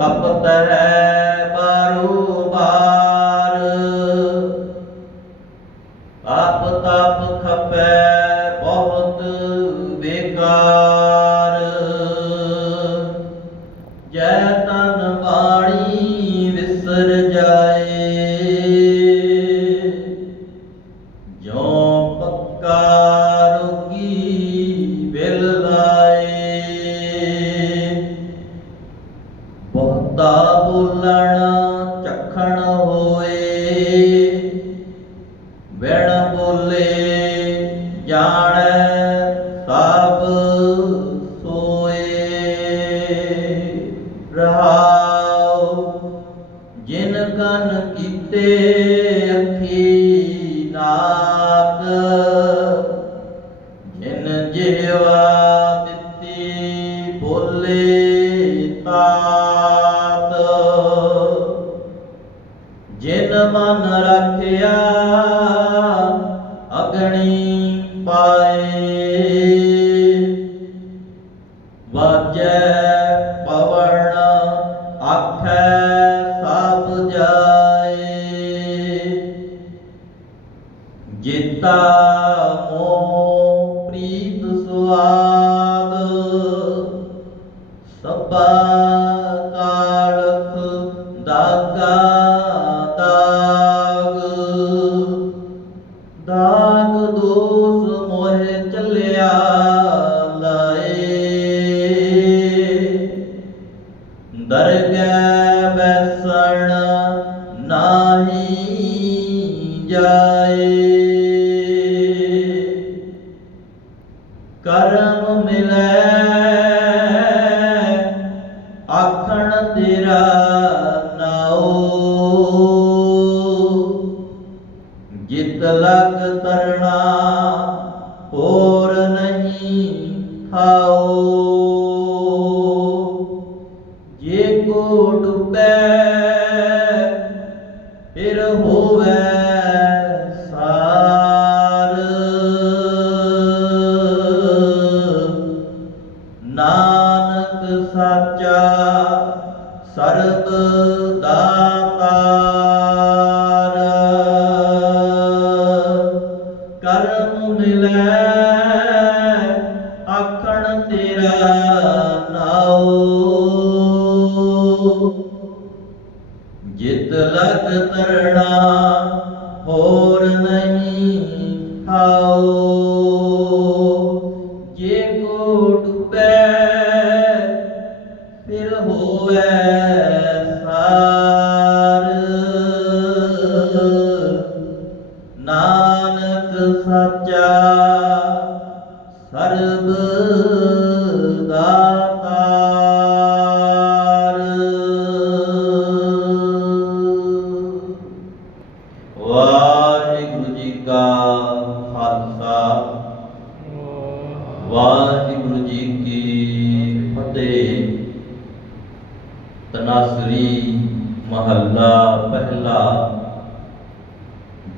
ਤਪਤ ਹੈ ਬਾਰੋ ਬਾਰ ਤਪ ਤਪ ਖਪੈ ਬਹੁਤ ਬੇਕਾਰ। ਜੈ ਤਨ ਬਾਣੀ boy. ਜਿਨ ਮਨ ਰੱਖਿਆ, ਅਗਣੀ ਪਾਏ। ਵਾਜੈ ਪਵਨ ਆਖੈ ਸਭ ਜਾਏ। ਜਿਤਾ ਮੋਹ ਪ੍ਰੀਤ ਸੁਆਦ, ਸਭਾ ਕਾਲਖ ਦਾਗਾ। ਜਾਏ। ਕਰਮ ਮਿਲੈ, ਆਖਣ ਤੇਰਾ ਨਾਉ ਜਿਤ ਲਗ ਤਰਣਾ ਹੋਰ ਨਹੀਂ ਖਾਓ। ਜੇ ਕੋ ਡੁੱਬੈ ਫਿਰ ਹੋਵੇ ਸਾਚਾ ਸਰਬ ਦਾਤਾਰ। ਕਰਮ ਮਿਲੈ ਆਖਣ ਤੇਰਾ ਨਾਉ। ਜਿਤ ਲਗ ਤਰਣਾ ਹੋਰ ਨਹੀਂ ਥਾਉ ਨਾਨਕ ਸਾਚਾ ਸਰਬ ਦਾਤਾਰ। ਵਾਹਿਗੁਰੂ ਜੀ ਕਾ ਖਾਲਸਾ। ਵਾਹਿਗੁਰੂ ਜੀ ਕੀ ਫਤਿਹ। ਤਨਾਸਰੀ ਮਹੱਲਾ ਪਹਿਲਾ